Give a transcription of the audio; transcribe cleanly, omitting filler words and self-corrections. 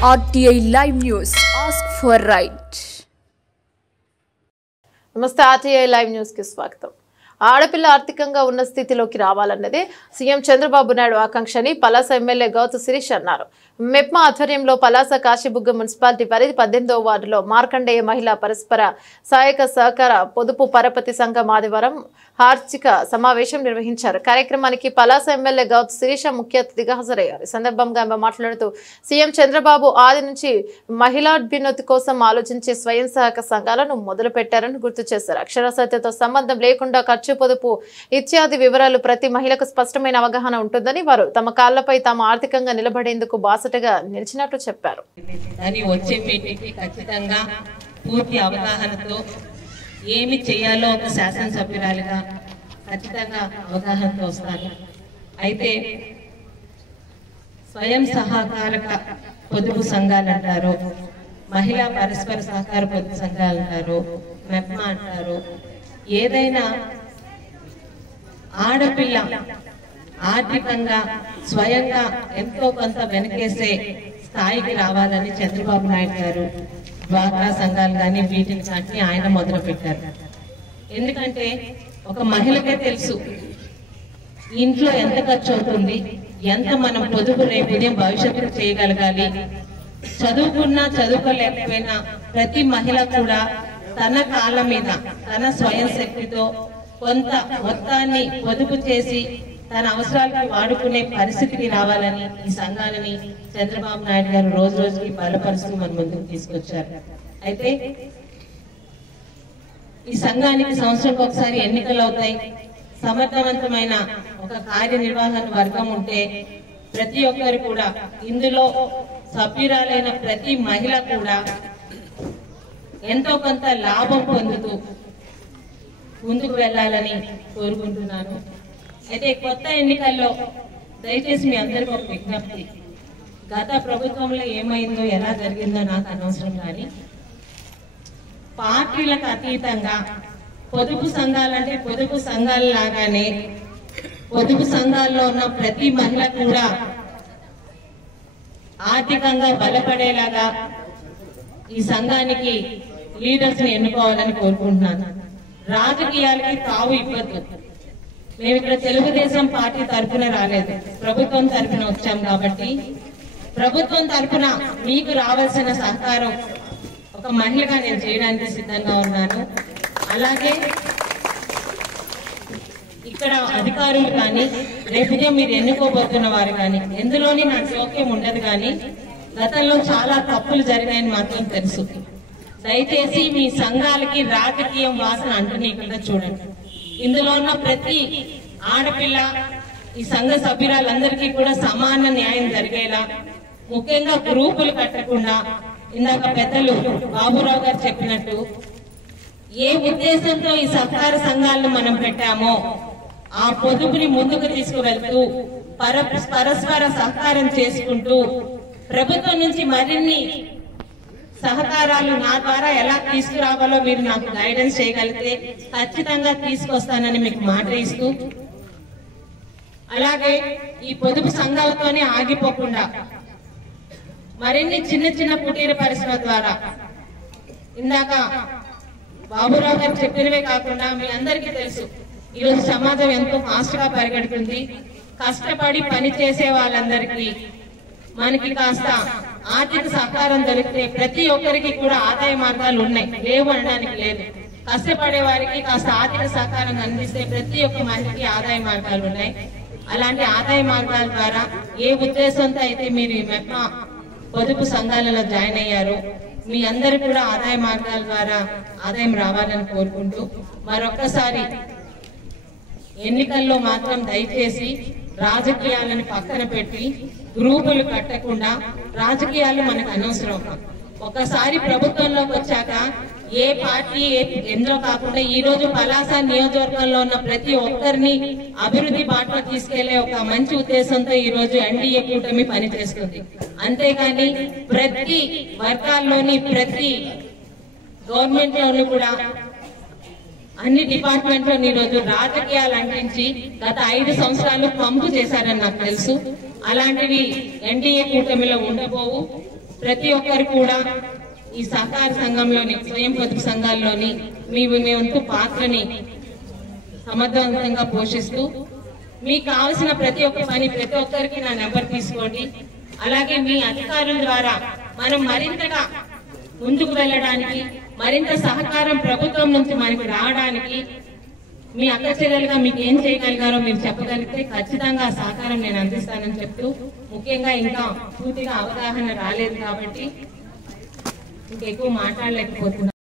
RTI Live News. Ask for right. నమస్తే RTI Live News కి స్వాగతం. ఆడపిల్ల ఆర్థికంగా ఉన్న స్థితిలోకి రావాలన్నదే సీఎం చంద్రబాబు నాయుడు ఆకాంక్షని పలాస ఎమ్మెల్యే గౌతు శిరీష్ అన్నారు. మెప్మా ఆధ్వర్యంలో పలాస కాశీబుగ్గ మున్సిపాలిటీ పరిధి 18వ వార్డులో మార్కండేయ మహిళా పరస్పర సహాయక సహకార పొదుపు పరపతి సంఘం ఆదివారం ఆర్థిక సమావేశం నిర్వహించారు. కార్యక్రమానికి పలాస ఎమ్మెల్యే గౌతు శిరీష ముఖ్య అతిథిగా హాజరయ్యారు. ఈ సందర్భంగా ఆమె మాట్లాడుతూ సీఎం చంద్రబాబు ఆది నుంచి మహిళాభ్యున్నతి కోసం ఆలోచించే స్వయం సహాయక సంఘాలను మొదలు పెట్టారని గుర్తు చేశారు. అక్షరాస్యతతో సంబంధం లేకుండా ఖర్చు పొదుపు ఇత్యాది వివరాలు ప్రతి మహిళకు స్పష్టమైన అవగాహన ఉంటుందని వారు తమ కాళ్లపై తాము ఆర్థికంగా నిలబడేందుకు బాసటగా నిలిచినట్లు చెప్పారు. పూర్తి అవగాహనతో ఏమి చేయాలో ఒక శాసనసభ్యురాలుగా ఖచ్చితంగా అవగాహనతో వస్తాను. అయితే స్వయం సహకారక పొదుపు సంఘాలు అంటారు, మహిళా పరస్పర సహకార పొదుపు సంఘాలు అంటారు, మెప్మా అంటారు. ఏదైనా ఆడపిల్ల ఆర్థికంగా స్వయంగా ఎంతో కొంత వెనకేసే స్థాయికి రావాలని చంద్రబాబు నాయుడు గారు డ్వాక్రా సంఘాలు కానీ వీటిని కానీ ఆయన మొదలు పెట్టారు. ఎందుకంటే ఒక మహిళకే తెలుసు ఇంట్లో ఎంత ఖర్చు అవుతుంది, ఎంత మనం పొదుపు రేపు ఉదయం భవిష్యత్తులో చేయగలగాలి. చదువుకున్నా చదువుకోలేకపోయినా ప్రతి మహిళ కూడా తన కాళ్ళ మీద తన స్వయం శక్తితో కొంత మొత్తాన్ని పొదుపు చేసి తన అవసరాలకు వాడుకునే పరిస్థితికి రావాలని ఈ సంఘాలని చంద్రబాబు నాయుడు గారు రోజు రోజుకి బలపరుస్తూ మన ముందుకు తీసుకొచ్చారు. అయితే ఈ సంఘానికి సంవత్సరంకి ఒకసారి ఎన్నికలు అవుతాయి. సమర్థవంతమైన ఒక కార్యనిర్వహణ వర్గం ఉంటే ప్రతి ఒక్కరు కూడా ఇందులో సభ్యురాలైన ప్రతి మహిళ కూడా ఎంతో కొంత లాభం పొందుతూ ముందుకు వెళ్ళాలని కోరుకుంటున్నాను. అయితే కొత్త ఎన్నికల్లో దయచేసి మీ అందరికీ ఒక విజ్ఞప్తి, గత ప్రభుత్వంలో ఏమైందో ఎలా జరిగిందో నాకు అనవసరం, కానీ పార్టీలకు అతీతంగా పొదుపు సంఘాలంటే పొదుపు సంఘాల లాగానే పొదుపు సంఘాల్లో ఉన్న ప్రతి మహిళ కూడా ఆర్థికంగా బలపడేలాగా ఈ సంఘానికి లీడర్స్ ని ఎన్నుకోవాలని కోరుకుంటున్నాను. రాజకీయాలకి తావు ఇవ్వద్దు. మేము ఇక్కడ తెలుగుదేశం పార్టీ తరఫున రాలేదు, ప్రభుత్వం తరఫున వచ్చాం. కాబట్టి ప్రభుత్వం తరఫున మీకు రావాల్సిన సహకారం ఒక మహిళగా నేను చేయడానికి సిద్ధంగా ఉన్నాను. అలాగే ఇక్కడ అధికారులు కానీ రేపు మీరు ఎన్నుకోబోతున్న వారు కానీ ఎందులోని నా జోక్యం ఉండదు, కానీ గతంలో చాలా తప్పులు జరిగాయని మాత్రం తెలుసు. దయచేసి మీ సంఘాలకి రాజకీయం వాసన అంటున్నా చూడండి. ఇందులో ఉన్న ప్రతి ఆడపిల్ల ఈ సంఘ సభ్యురాలందరికీ కూడా సమాన న్యాయం జరిగేలా, ముఖ్యంగా గ్రూపులు కట్టకుండా, ఇందాక పెద్దలు బాబురావు గారు చెప్పినట్టు ఏ ఉద్దేశంతో ఈ సహకార సంఘాలను మనం పెట్టామో ఆ పొదుపుని ముందుకు తీసుకువెళ్తూ పరస్పర సహకారం చేసుకుంటూ ప్రభుత్వం నుంచి మరిన్ని సహకారాలు నా ద్వారా ఎలా తీసుకురావాలో మీరు నాకు గైడెన్స్ చేయగలిగితే ఖచ్చితంగా తీసుకొస్తానని మీకు మాట ఇస్తూ, అలాగే ఈ పొదుపు సంఘాలతోనే ఆగిపోకుండా మరిన్ని చిన్న చిన్న కుటీర పరిశ్రమ ద్వారా ఇందాక బాబురావు గారు చెప్పినవే కాకుండా మీ అందరికీ తెలుసు ఈరోజు సమాజం ఎంతో ఫాస్ట్ గా పరిగెడుతుంది. కష్టపడి పని చేసే వాళ్ళందరికీ మనకి కాస్త ఆర్థిక సహకారం దొరికితే ప్రతి ఒక్కరికి కూడా ఆదాయ మార్గాలు ఉన్నాయి, లేవు అనడానికి లేదు. కష్టపడే వారికి కాస్త ఆర్థిక సహకారం అందిస్తే ప్రతి ఒక్క మహిళకి ఆదాయ మార్గాలు ఉన్నాయి. అలాంటి ఆదాయ మార్గాల ద్వారా ఏ ఉద్దేశంతో అయితే మీరు ఈ మెప్మా పొదుపు సంఘాలలో జాయిన్ అయ్యారో మీ అందరు కూడా ఆదాయ మార్గాల ద్వారా ఆదాయం రావాలని కోరుకుంటూ మరొక్కసారి ఎన్నికల్లో మాత్రం దయచేసి రాజకీయాలను పక్కన పెట్టి గ్రూపులు కట్టకుండా, రాజకీయాలు మనకు అనవసరం. ఒకసారి ప్రభుత్వంలోకి వచ్చాక ఏ పార్టీ ఎందులో కాకుండా ఈ రోజు పలాస నియోజకవర్గంలో ఉన్న ప్రతి ఒక్కరిని అభివృద్ధి బాటలో తీసుకెళ్లే ఒక మంచి ఉద్దేశంతో ఈ రోజు ఎన్డీఏ కూటమి పనిచేస్తుంది. అంతేగాని ప్రతి వర్గాల్లోని ప్రతి గవర్నమెంట్ లోను కూడా అన్ని డిపార్ట్మెంట్ లో ఈ రోజు రాజకీయాలు అంటించి గత 5 సంవత్సరాలు పంపు చేశారని నాకు తెలుసు. అలాంటివి ఎన్డీఏ కూటమిలో ఉండబోవు. ప్రతి ఒక్కరు కూడా ఈ సహకార సంఘంలోని స్వయం పొదుపు సంఘాల్లోని మీ వంతు పాత్రని సమర్థవంతంగా పోషిస్తూ మీకు కావాల్సిన ప్రతి ఒక్క పని ప్రతి ఒక్కరికి నా నెంబర్ తీసుకోండి. అలాగే మీ అధికారుల ద్వారా మనం మరింతగా ముందుకు వెళ్ళడానికి, మరింత సహకారం ప్రభుత్వం నుంచి మనకి రావడానికి మీ అక్క చెల్లెలుగా మీకు ఏం చేయగలిగారో మీరు చెప్పగలిగితే ఖచ్చితంగా ఆ సహకారం నేను అందిస్తానని చెప్తూ, ముఖ్యంగా ఇంకా పూర్తిగా అవగాహన రాలేదు కాబట్టి ఇంకెక్కువ మాట్లాడలేకపోతున్నాను.